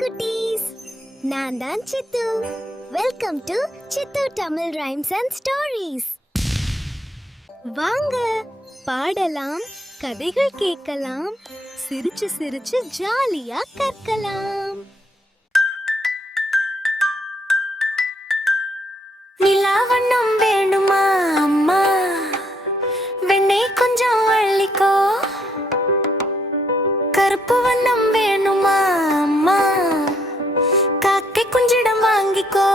குட்டீஸ், நான் தான் Sithu. Welcome to Sithu Tamil rhymes and stories. வாங்க பாடலாம், கதைகள் கேட்கலாம், சிரிச்சு சிரிச்சு ஜாலியா கற்கலாம். நிலாவண்ணம் வேணுமா அம்மா, வெண்ணெய் கொஞ்சம் அள்ளிக்கோ. கருப்பு வண்ணம் வேணுமா அம்மா, காக்கை குஞ்சிடம் வாங்கிக்கோ.